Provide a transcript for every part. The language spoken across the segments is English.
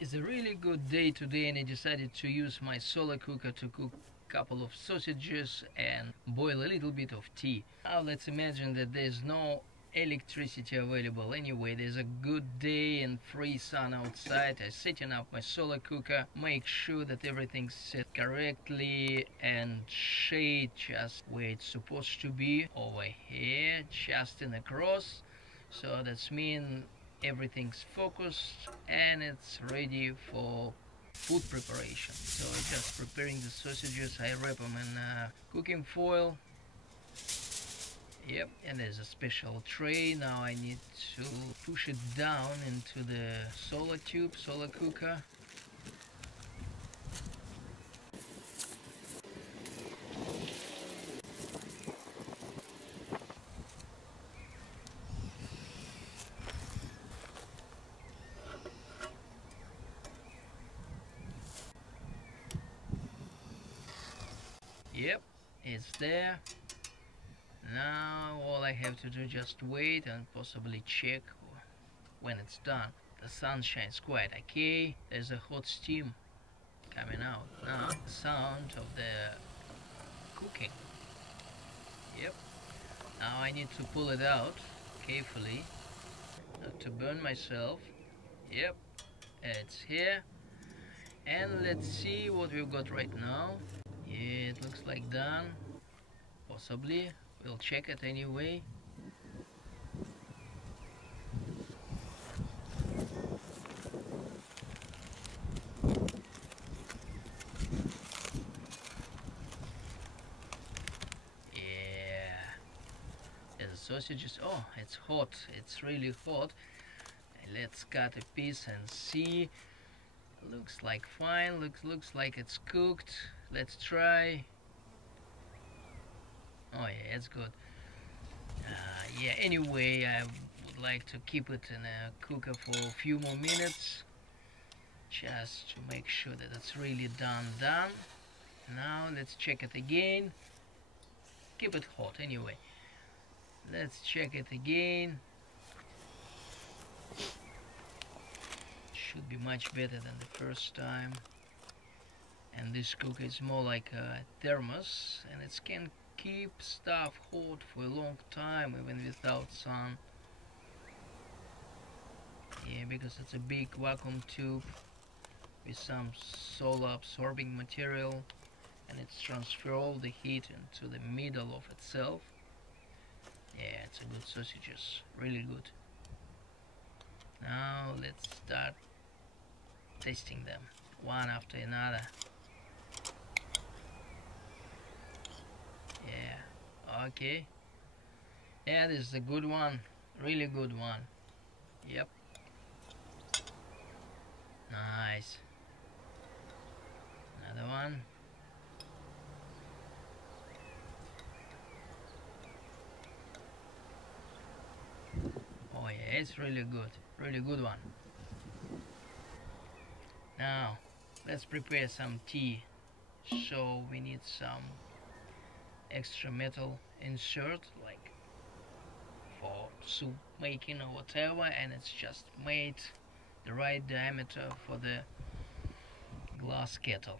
It's a really good day today, and I decided to use my solar cooker to cook a couple of sausages and boil a little bit of tea. Now let's imagine that there's no electricity available anyway. There's a good day and free sun outside. I'm setting up my solar cooker, make sure that everything's set correctly and shade just where it's supposed to be, over here, just in the cross. So that's mean everything's focused and it's ready for food preparation. So I'm just preparing the sausages. I wrap them in cooking foil. Yep, and there's a special tray. Now I need to push it down into the solar cooker. Yep, it's there. Now all I have to do is just wait and possibly check when it's done. The sun shines quite okay. There's a hot steam coming out. Now the sound of the cooking. Yep. Now I need to pull it out carefully, not to burn myself. Yep, it's here. And let's see what we've got right now. Yeah, it looks like done. Possibly. We'll check it anyway. Yeah. There's the sausages. Oh, it's hot. It's really hot. Let's cut a piece and see. Looks like fine. Looks like it's cooked. Let's try. Oh yeah, it's good. Yeah, anyway, I would like to keep it in a cooker for a few more minutes, just to make sure that it's really done. Now let's check it again. Keep it hot anyway. Let's check it again. Should be much better than the first time. And this cooker is more like a thermos, and it can keep stuff hot for a long time even without sun. Yeah, because it's a big vacuum tube with some solar absorbing material, and it's transfer all the heat into the middle of itself. Yeah, it's a good sausages, really good. Now let's start tasting them one after another. Yeah, okay. Yeah, this is a good one, really good one. Yep. Nice. Another one. Oh yeah, it's really good one. Now let's prepare some tea. So we need some extra metal insert, like for soup making or whatever, and it's just made the right diameter for the glass kettle.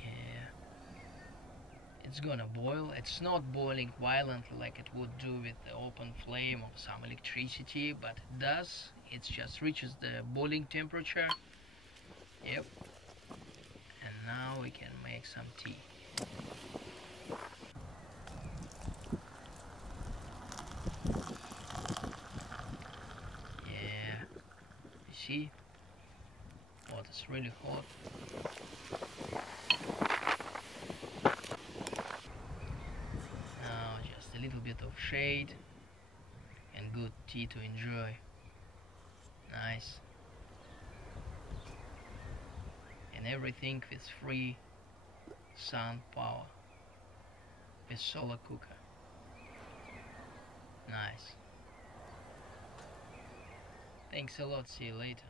Yeah, it's gonna boil. It's not boiling violently like it would do with the open flame or some electricity, but it does. It just reaches the boiling temperature. Yep. And now we can make some tea. Yeah, you see? Oh, it's really hot. Now just a little bit of shade and good tea to enjoy. Nice. And everything with free sun power with solar cooker. Nice. Thanks a lot. See you later.